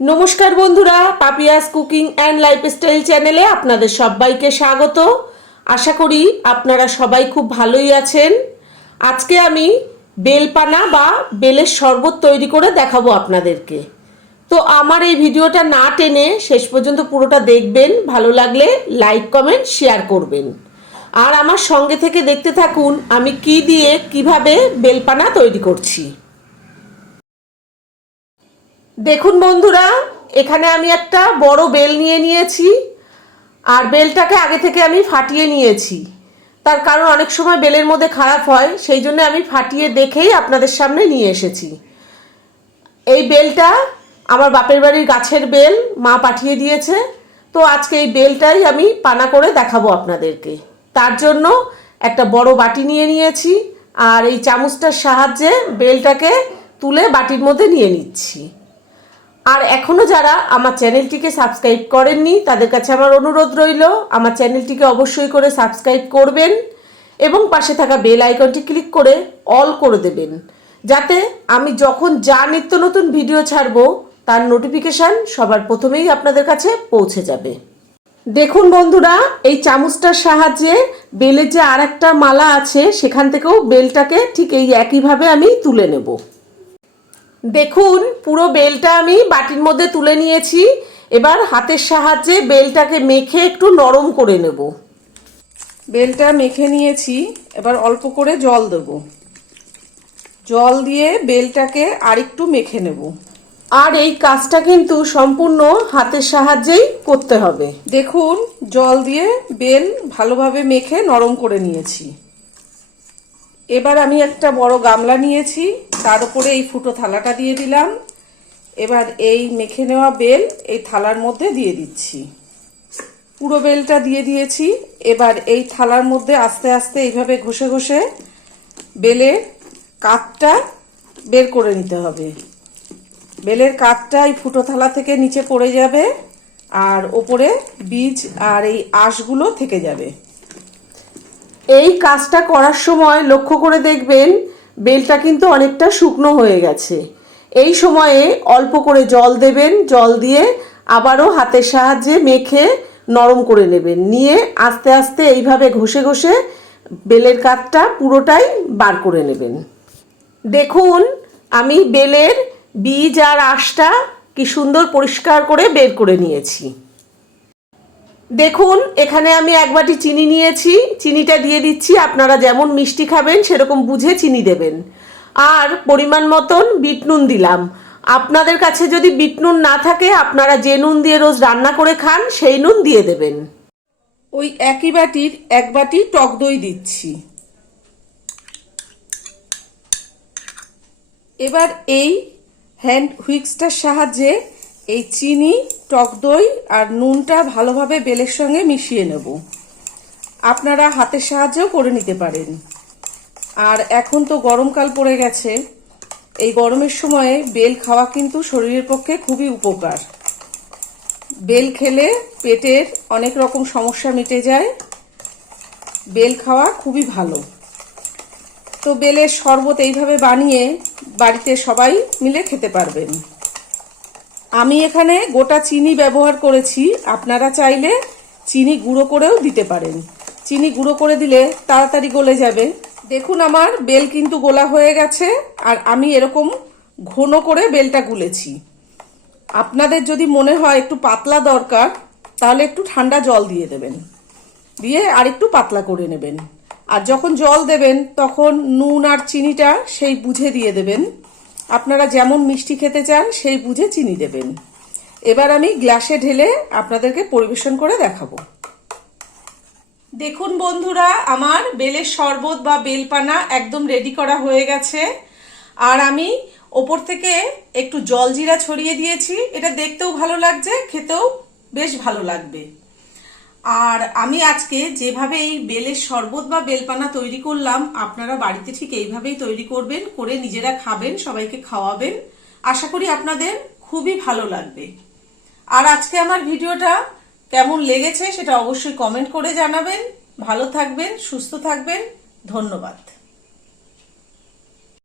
নমস্কার বন্ধুরা, Papiya's cooking and lifestyle চ্যানেলে আপনাদের সবাইকে স্বাগত। আশা করি আপনারা সবাই খুব ভালোই আছেন। আজকে আমি বেলপানা বা বেলের শরবত তৈরি করে দেখাবো আপনাদেরকে। তো আমার এই ভিডিওটা না টেনে শেষ পর্যন্ত পুরোটা দেখবেন, ভালো লাগলে লাইক, কমেন্ট, শেয়ার করবেন। আর আমার সঙ্গে থেকে দেখতে থাকুন, আমি কি দিয়ে, কীভাবে বেলপানা তৈরি করছি। দেখুন বন্ধুরা, এখানে আমি একটা বড় বেল নিয়ে নিয়েছি, আর বেলটাকে আগে থেকে আমি ফাটিয়ে নিয়েছি। তার কারণ অনেক সময় বেলের মধ্যে খারাপ হয়, সেই জন্য আমি ফাটিয়ে দেখেই আপনাদের সামনে নিয়ে এসেছি। এই বেলটা আমার বাপের বাড়ির গাছের বেল, মা পাঠিয়ে দিয়েছে। তো আজকে এই বেলটাই আমি পানা করে দেখাবো আপনাদেরকে। তার জন্য একটা বড় বাটি নিয়ে নিয়েছি, আর এই চামচটার সাহায্যে বেলটাকে তুলে বাটির মধ্যে নিয়ে নিচ্ছি। আর এখনও যারা আমার চ্যানেলটিকে সাবস্ক্রাইব করেননি, তাদের কাছে আমার অনুরোধ রইল, আমার চ্যানেলটিকে অবশ্যই করে সাবস্ক্রাইব করবেন এবং পাশে থাকা বেল আইকনটি ক্লিক করে অল করে দেবেন। যাতে আমি যখন যা নিত্য নতুন ভিডিও ছাড়বো, তার নোটিফিকেশান সবার প্রথমেই আপনাদের কাছে পৌঁছে যাবে। দেখুন বন্ধুরা, এই চামচটার সাহায্যে বেলের যে আর একটা মালা আছে, সেখান থেকেও বেলটাকে ঠিক এই একইভাবে আমি তুলে নেব। দেখুন, পুরো বেলটা আমি বাটির মধ্যে তুলে নিয়েছি। এবার হাতের সাহায্যে বেলটাকে মেখে একটু নরম করে নেব। বেলটা মেখে নিয়েছি, এবার অল্প করে জল দেব। জল দিয়ে বেলটাকে আরেকটু মেখে নেব। আর এই কাজটা কিন্তু সম্পূর্ণ হাতের সাহায্যেই করতে হবে। দেখুন, জল দিয়ে বেল ভালোভাবে মেখে নরম করে নিয়েছি। এবার আমি একটা বড় গামলা নিয়েছি, তার উপরে এই ফুটো থালাটা দিয়ে দিলাম। এবার এই মেখে নেওয়া বেল এই থালার মধ্যে দিয়ে দিচ্ছি। পুরো বেলটা দিয়ে দিয়েছি। এবার এই থালার মধ্যে আস্তে আস্তে এইভাবে ঘষে ঘষে বেলের কাঠটা বের করে নিতে হবে। বেলের কাঠটা এই ফুটো থালা থেকে নিচে পড়ে যাবে আর ওপরে বীজ আর এই আঁশগুলো থেকে যাবে। এই কাজটা করার সময় লক্ষ্য করে দেখবেন বেলটা কিন্তু অনেকটা শুকনো হয়ে গেছে। এই সময়ে অল্প করে জল দেবেন, জল দিয়ে আবারও হাতের সাহায্যে মেখে নরম করে নেবেন। নিয়ে আস্তে আস্তে এইভাবে ঘষে ঘষে বেলের কাঠটা পুরোটাই বার করে নেবেন। দেখুন, আমি বেলের বীজ আর আঁশটা কি সুন্দর পরিষ্কার করে বের করে নিয়েছি। দেখুন, এখানে আমি এক বাটি চিনি নিয়েছি। চিনিটা দিয়ে দিচ্ছি, আপনারা যেমন মিষ্টি খাবেন, সেরকম বুঝে চিনি দেবেন। আর পরিমাণ মতন বিট নুন দিলাম। আপনাদের কাছে যদি বিট নুন না থাকে, আপনারা যে নুন দিয়ে রোজ রান্না করে খান, সেই নুন দিয়ে দেবেন। ওই একই বাটির এক বাটি টক দই দিচ্ছি। এবার এই হ্যান্ড হুইক্সটার সাহায্যে এই চিনি টক দই আর নুনটা ভালোভাবে বেলের সঙ্গে মিশিয়ে নেব। আপনারা হাতের সাহায্যেও করে নিতে পারেন। আর এখন তো গরমকাল পড়ে গেছে। এই গরমের সময়ে বেল খাওয়া কিন্তু শরীরের পক্ষে খুবই উপকার। বেল খেলে পেটের অনেক রকম সমস্যা মিটে যায়। বেল খাওয়া খুবই ভালো। তো বেলের শরবত এইভাবে বানিয়ে বাড়িতে সবাই মিলে খেতে পারবেন। আমি এখানে গোটা চিনি ব্যবহার করেছি। আপনারা চাইলে চিনি গুঁড়ো করেও দিতে পারেন। চিনি গুঁড়ো করে দিলে তাড়াতাড়ি গলে যাবে। দেখুন আমার বেল কিন্তু গোলা হয়ে গেছে, আর আমি এরকম ঘন করে বেলটা গুলেছি। আপনাদের যদি মনে হয় একটু পাতলা দরকার, তাহলে একটু ঠান্ডা জল দিয়ে দেবেন। দিয়ে আর একটু পাতলা করে নেবেন। আর যখন জল দেবেন, তখন নুন আর চিনিটা সেই বুঝে দিয়ে দেবেন। আপনারা যেমন মিষ্টি খেতে চান, সেই বুঝে চিনি দেবেন। এবার আমি গ্লাসে ঢেলে আপনাদেরকে পরিবেশন করে দেখাবো। দেখুন বন্ধুরা, আমার বেলের শরবত বা বেলপানা একদম রেডি করা হয়ে গেছে। আর আমি ওপর থেকে একটু জলজিরা ছড়িয়ে দিয়েছি। এটা দেখতেও ভালো লাগছে, খেতেও বেশ ভালো লাগবে। আর আমি আজকে যেভাবে এই বেলের শরবত বা বেলপানা তৈরি করলাম, আপনারা বাড়িতে ঠিক এইভাবেই তৈরি করবেন, করে নিজেরা খাবেন, সবাইকে খাওয়াবেন। আশা করি আপনাদের খুবই ভালো লাগবে। আর আজকে আমার ভিডিওটা কেমন লেগেছে সেটা অবশ্যই কমেন্ট করে জানাবেন। ভালো থাকবেন, সুস্থ থাকবেন, ধন্যবাদ।